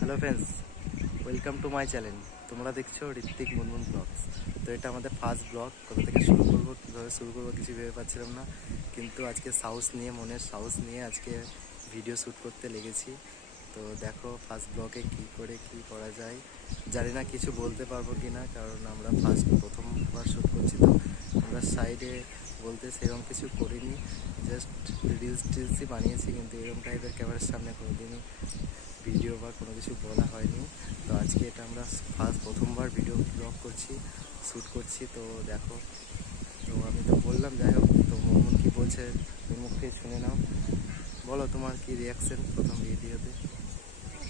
Hello friends, welcome to my channel. তোমরা দেখছো Hrithik Munmun blogs. তো এটা আমাদের ফার্স্ট ব্লগ। কোথা থেকে শুরু করবো, কীভাবে শুরু করবো কিছু ভেবে পাচ্ছিলাম না, কিন্তু আজকে মনের সাহস নিয়ে আজকে ভিডিও শ্যুট করতে লেগেছি। তো দেখো ফার্স্ট ব্লগে কী করা যায়। জানি না কিছু বলতে পারবো কি না, কারণ আমরা প্রথমবার শ্যুট করছি। তো আমরা সাইডে বলতে সেরকম কিছু করিনি, জাস্ট টিলসই বানিয়েছি, কিন্তু এরকম টাইপের ক্যামেরার সামনে কোনোদিনই ভিডিও বা কোনো কিছু বলা হয়নি। তো আজকে এটা আমরা প্রথমবার ভিডিও ব্লগ করছি, শ্যুট করছি। তো দেখো, তো আমি তো বললাম, যাই হোক, তো মন কী বলছে ওই মুখ থেকে শুনে নাও। বলো তোমার কি রিয়াকশন প্রথম ভিডিওতে।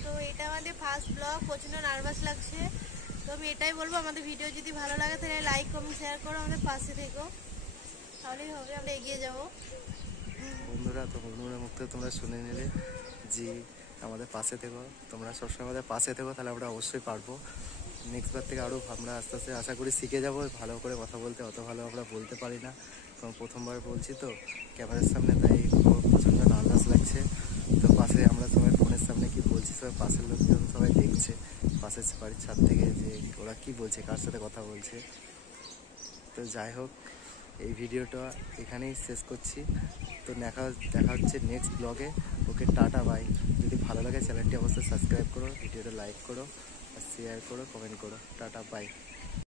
তো এটা আমাদের ফার্স্ট ব্লগ, প্রচণ্ড নার্ভাস লাগছে। তো আমি এটাই বলবো, আমাদের ভিডিও যদি ভালো লাগে তাহলে লাইক কমেন্ট শেয়ার করো, আমাদের পাশে থেকো, তাহলেই হবে, আমরা এগিয়ে যাবো। বন্ধুরা, তো বন্ধুদের মুখ থেকে তোমরা শুনে নিলে যে আমাদের পাশে থেকো, তোমরা সবসময় আমাদের পাশে থেকো, তাহলে আমরা অবশ্যই পারবো। নেক্সট বার থেকে আরও আমরা আস্তে আস্তে আশা করি শিখে যাবো ভালো করে কথা বলতে। অত ভালো আমরা বলতে পারি না, কারণ প্রথমবার বলছি তো ক্যামেরার সামনে, তাই প্রচণ্ড নার্ভাস লাগছে। তো পাশে আমরা সবাই ফোনের সামনে কি বলছি, সবাই পাশের লোকজন সবাই দেখছে, পাশের বাড়ির ছাদ থেকে, যে ওরা কি বলছে, কার সাথে কথা বলছে। তো যাই হোক, এই ভিডিওটা এখানেই শেষ করছি। তো দেখা হচ্ছে নেক্সট ব্লগে। ওকে, টাটা, বাই। যদি ভালো লাগে চ্যানেলটি অবশ্যই সাবস্ক্রাইব করো, ভিডিওটা লাইক করো, আর শেয়ার করো, কমেন্ট করো। Tata, by.